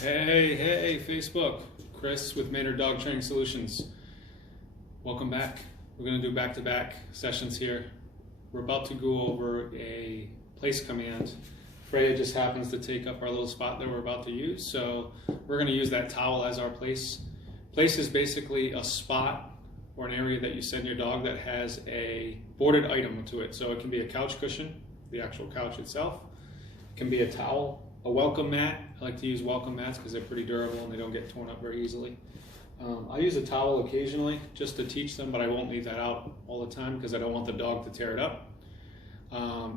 Hey, Facebook. Chris with Maynard Dog Training Solutions. Welcome back. We're going to do back-to-back sessions here. We're about to go over a place command. Freya just happens to take up our little spot that we're about to use, so we're going to use that towel as our place. Place is basically a spot or an area that you send your dog that has a boarded item to it. So it can be a couch cushion, the actual couch itself. It can be a towel, a welcome mat. I like to use welcome mats because they're pretty durable and they don't get torn up very easily. I use a towel occasionally just to teach them, but I won't leave that out all the time because I don't want the dog to tear it up.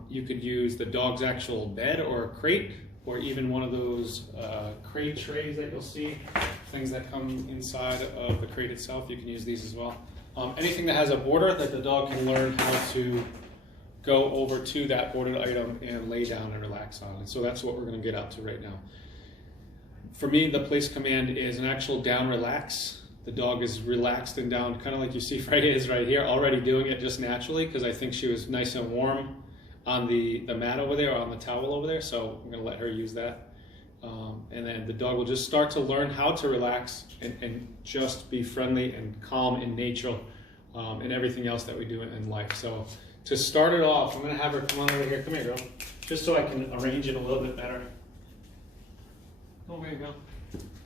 You could use the dog's actual bed or a crate, or even one of those crate trays that you'll see, things that come inside of the crate itself. You can use these as well. Anything that has a border that the dog can learn how to go over to that boarded item and lay down and relax on. And so that's what we're going to get out to right now. For me, the place command is an actual down relax. The dog is relaxed and down, kind of like you see Freya is right here, already doing it just naturally because I think she was nice and warm on the mat over there, or on the towel over there, so I'm going to let her use that. And then the dog will just start to learn how to relax and just be friendly and calm and natural and everything else that we do in life. So to start it off, I'm going to have her come on over here. Come here, girl. Just so I can arrange it a little bit better. Come over here, girl.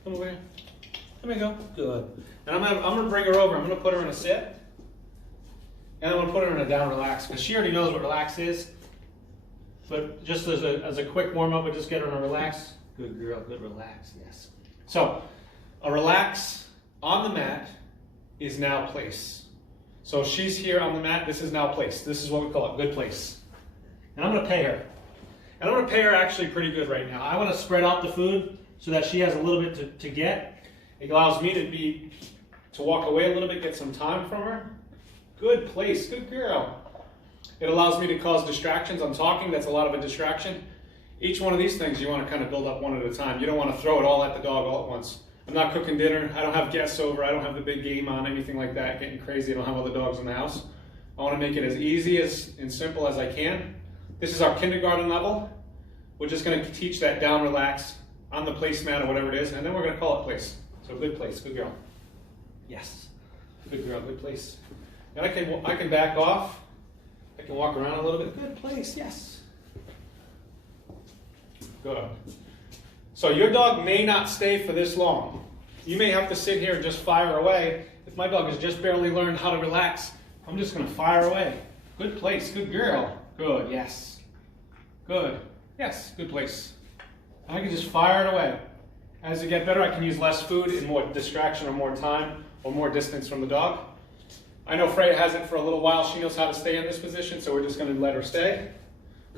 Come over here. Come here, go. Good. And I'm gonna bring her over. I'm gonna put her in a sit, and I'm gonna put her in a down relax because she already knows what relax is. But just as a quick warm up, we'll just get her in a relax. Good girl. Good relax. Yes. So a relax on the mat is now place. So she's here on the mat. This is now place. This is what we call it, good place. And I'm gonna pay her. And I'm gonna pay her actually pretty good right now. I want to spread out the food so that she has a little bit to get. It allows me to walk away a little bit, get some time from her. Good place, good girl. It allows me to cause distractions. I'm talking, that's a lot of a distraction. Each one of these things you want to kind of build up one at a time. You don't want to throw it all at the dog all at once. I'm not cooking dinner, I don't have guests over, I don't have the big game on, anything like that, getting crazy, I don't have other dogs in the house. I want to make it as easy and simple as I can. This is our kindergarten level. We're just going to teach that down relax on the placemat or whatever it is, and then we're going to call it place. So good place, good girl. Yes, good girl, good place. And I can back off. I can walk around a little bit. Good place, yes. Good. So your dog may not stay for this long. You may have to sit here and just fire away. If my dog has just barely learned how to relax, I'm just going to fire away. Good place, good girl. Good, yes. Good, yes, good place. I can just fire it away. As you get better, I can use less food and more distraction or more time or more distance from the dog. I know Freya has it for a little while. She knows how to stay in this position, so we're just going to let her stay.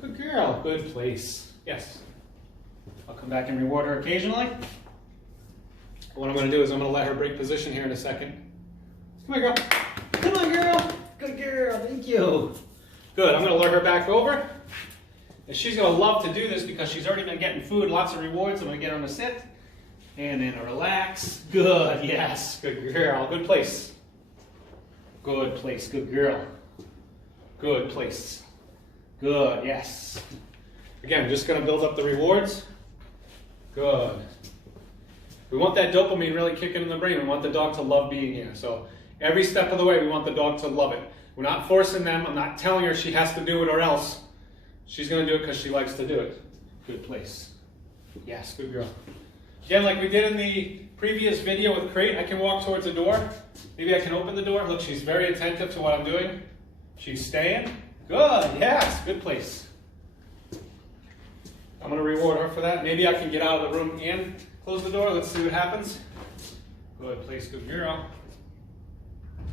Good girl. Good place. Yes. I'll come back and reward her occasionally. What I'm going to do is I'm going to let her break position here in a second. Come here, girl. Come on, girl. Good girl. Thank you. Good. I'm going to lure her back over. And she's going to love to do this because she's already been getting food, lots of rewards. I'm going to get her on a sit. And then a relax. Good, yes. Good girl. Good place. Good place. Good girl. Good place. Good, yes. Again, just going to build up the rewards. Good. We want that dopamine really kicking in the brain. We want the dog to love being here. So every step of the way, we want the dog to love it. We're not forcing them. I'm not telling her she has to do it or else. She's going to do it because she likes to do it. Good place. Yes, good girl. Again, like we did in the previous video with crate, I can walk towards the door. Maybe I can open the door. Look, she's very attentive to what I'm doing. She's staying. Good, yes, good place. I'm going to reward her for that. Maybe I can get out of the room and close the door. Let's see what happens. Good place, good girl.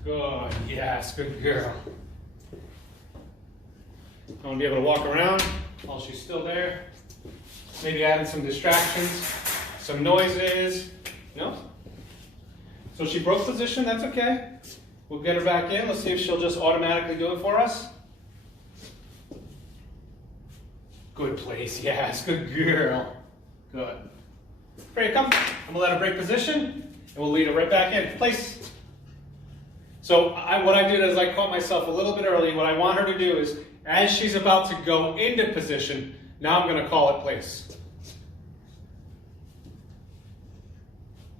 Good, yes, good girl. I want to be able to walk around while she's still there. Maybe add in some distractions, some noises, So she broke position, that's okay. We'll get her back in. Let's see if she'll just automatically do it for us. Good place, yes, good girl. Good. Freya, come. I'm gonna let her break position, and we'll lead her right back in. Place. So what I did is I caught myself a little bit early. What I want her to do is, as she's about to go into position, now I'm gonna call it place.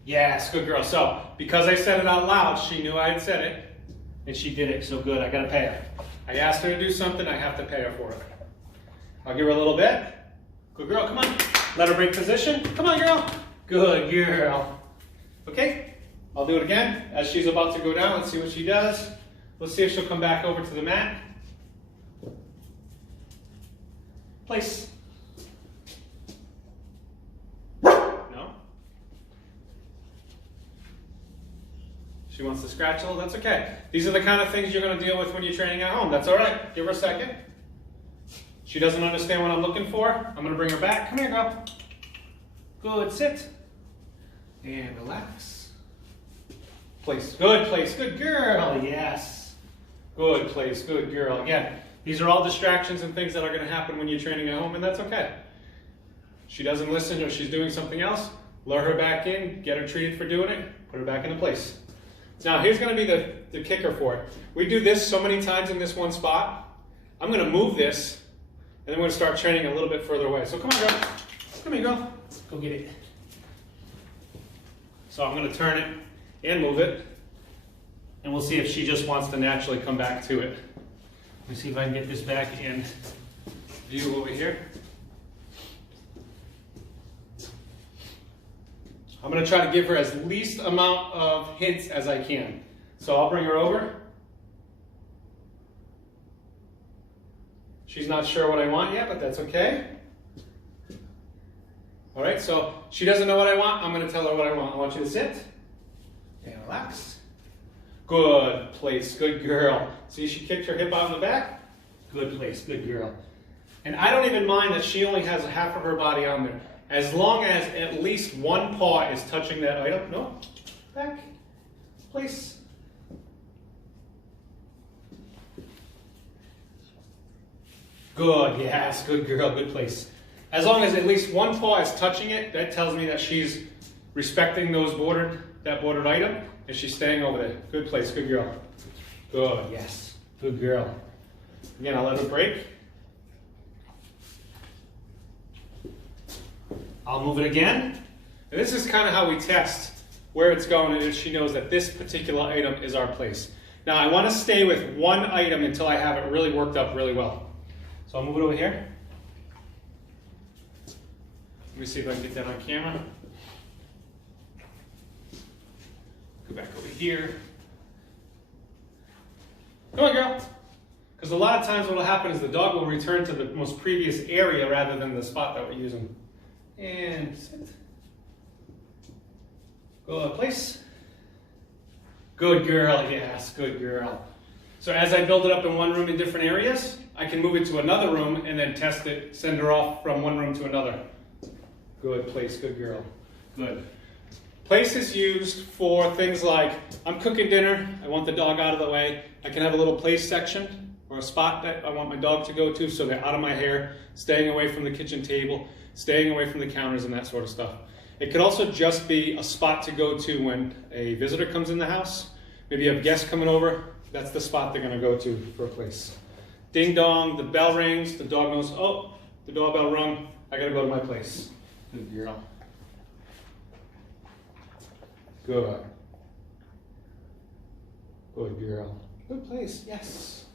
Yes, good girl. So, because I said it out loud, she knew I had said it, and she did it, so good, I gotta pay her. I asked her to do something, I have to pay her for it. I'll give her a little bit. Good girl, come on. Let her break position. Come on, girl. Good girl. Okay, I'll do it again. As she's about to go down, let's see what she does. Let's see if she'll come back over to the mat. Place. No? She wants to scratch a little, that's okay. These are the kind of things you're going to deal with when you're training at home. That's all right. Give her a second. She doesn't understand what I'm looking for. I'm going to bring her back. Come here, girl. Good, sit. And relax. Place. Good place. Good girl. Yes. Good place. Good girl. Again, these are all distractions and things that are going to happen when you're training at home, and that's okay. She doesn't listen or she's doing something else. Lure her back in. Get her treated for doing it. Put her back into place. Now, here's going to be the kicker for it. We do this so many times in this one spot. I'm going to move this, and then we're going to start training a little bit further away. So come on, girl. Come here, girl. Go get it. So I'm going to turn it and move it, and we'll see if she just wants to naturally come back to it. Let me see if I can get this back in view over here. I'm going to try to give her as least amount of hints as I can. So I'll bring her over. She's not sure what I want yet, but that's okay. All right, so she doesn't know what I want. I'm going to tell her what I want. I want you to sit and relax. Good place, good girl. See, she kicked her hip out in the back. Good place, good girl. And I don't even mind that she only has half of her body on there. As long as at least one paw is touching that item. No, back, place. Good, yes, good girl, good place. As long as at least one paw is touching it, that tells me that she's respecting that bordered item, and she's staying over there. Good place, good girl. Good, yes, good girl. Again, I'll let her break. I'll move it again. And this is kind of how we test where it's going, and if she knows that this particular item is our place. Now, I want to stay with one item until I have it really worked up really well. So I'll move it over here. Let me see if I can get that on camera. Go back over here. Come on, girl. Because a lot of times what will happen is the dog will return to the most previous area rather than the spot that we're using. And sit. Go to place. Good girl, yes, good girl. So as I build it up in one room in different areas, I can move it to another room and then test it, send her off from one room to another. Good place, good girl. Good. Place is used for things like, I'm cooking dinner, I want the dog out of the way. I can have a little place section or a spot that I want my dog to go to so they're out of my hair, staying away from the kitchen table, staying away from the counters and that sort of stuff. It could also just be a spot to go to when a visitor comes in the house. Maybe you have guests coming over, that's the spot they're gonna go to for a place. Ding dong, the bell rings, the dog knows, oh, the doorbell rung, I gotta go to my place. Good girl. Good. Good girl. Good place, yes.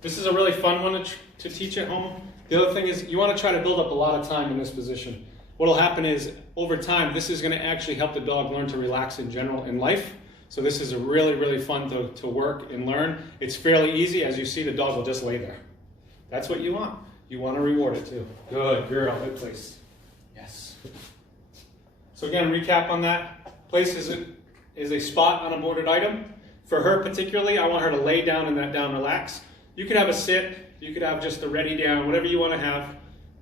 This is a really fun one to teach at home. The other thing is you want to try to build up a lot of time in this position. What will happen is over time, this is going to actually help the dog learn to relax in general in life. So this is a really, really fun to work and learn. It's fairly easy. As you see, the dog will just lay there. That's what you want. You want to reward it too. Good girl, good place. Yes. So again, recap on that. Place is a spot on a boarded item. For her particularly, I want her to lay down in that down relax. You could have a sit, you could have just a ready down, whatever you want to have,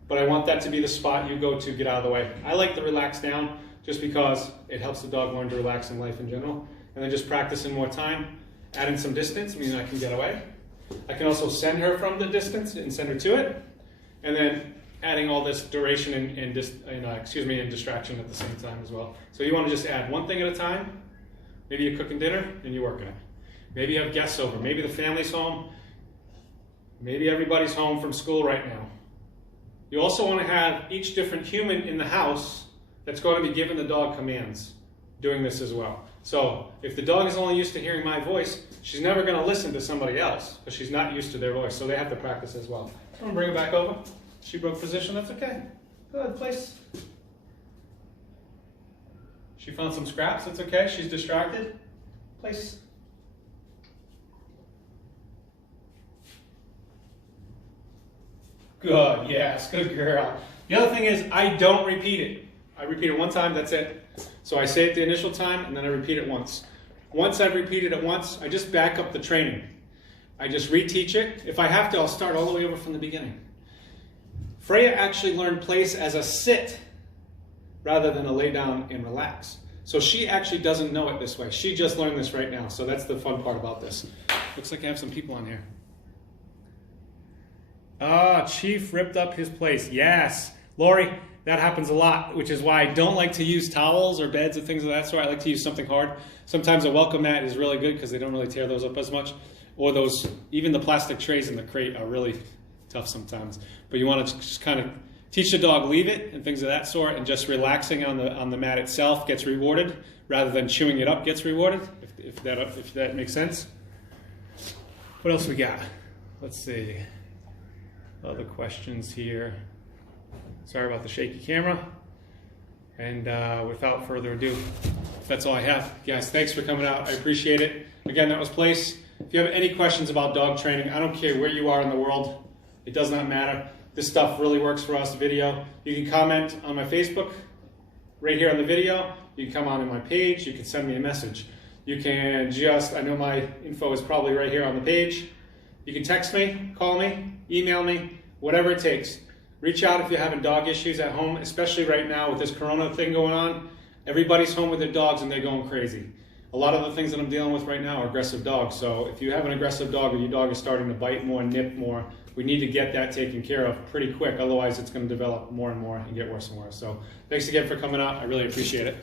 but I want that to be the spot you go to get out of the way. I like the relax down just because it helps the dog learn to relax in life in general. And then just practicing more time, adding some distance, meaning I can get away. I can also send her from the distance and send her to it. And then adding all this duration and distraction at the same time as well. So you want to just add one thing at a time. Maybe you're cooking dinner and you're working it. Maybe you have guests over. Maybe the family's home. Maybe everybody's home from school right now. You also want to have each different human in the house that's going to be giving the dog commands doing this as well. So if the dog is only used to hearing my voice, she's never going to listen to somebody else because she's not used to their voice. So they have to practice as well. So I'm going to bring her back over. She broke position. That's okay. Good. Place. She found some scraps. That's okay. She's distracted. Place. Good. Yes. Good girl. The other thing is I don't repeat it. I repeat it one time. That's it. So I say it the initial time, and then I repeat it once. Once I've repeated it once, I just back up the training. I just reteach it. If I have to, I'll start all the way over from the beginning. Freya actually learned place as a sit rather than a lay down and relax. So she actually doesn't know it this way. She just learned this right now. So that's the fun part about this. Looks like I have some people on here. Ah, Chief ripped up his place. Yes. Lori, that happens a lot, which is why I don't like to use towels or beds and things of that sort. I like to use something hard. Sometimes a welcome mat is really good because they don't really tear those up as much. Or those, even the plastic trays in the crate are really tough sometimes. But you want to just kind of teach the dog leave it and things of that sort, and just relaxing on the mat itself gets rewarded rather than chewing it up gets rewarded, if that makes sense. What else we got? Let's see. Other questions here. Sorry about the shaky camera. And without further ado, that's all I have. Guys, thanks for coming out. I appreciate it. Again, that was Place. If you have any questions about dog training, I don't care where you are in the world. It does not matter. This stuff really works for us, video. You can comment on my Facebook right here on the video. You can come on my page. You can send me a message. You can just, I know my info is probably right here on the page. You can text me, call me, email me, whatever it takes. Reach out if you're having dog issues at home, especially right now with this corona thing going on. Everybody's home with their dogs and they're going crazy. A lot of the things that I'm dealing with right now are aggressive dogs. So if you have an aggressive dog or your dog is starting to bite more, nip more, we need to get that taken care of pretty quick. Otherwise, it's going to develop more and more and get worse and worse. So thanks again for coming out. I really appreciate it.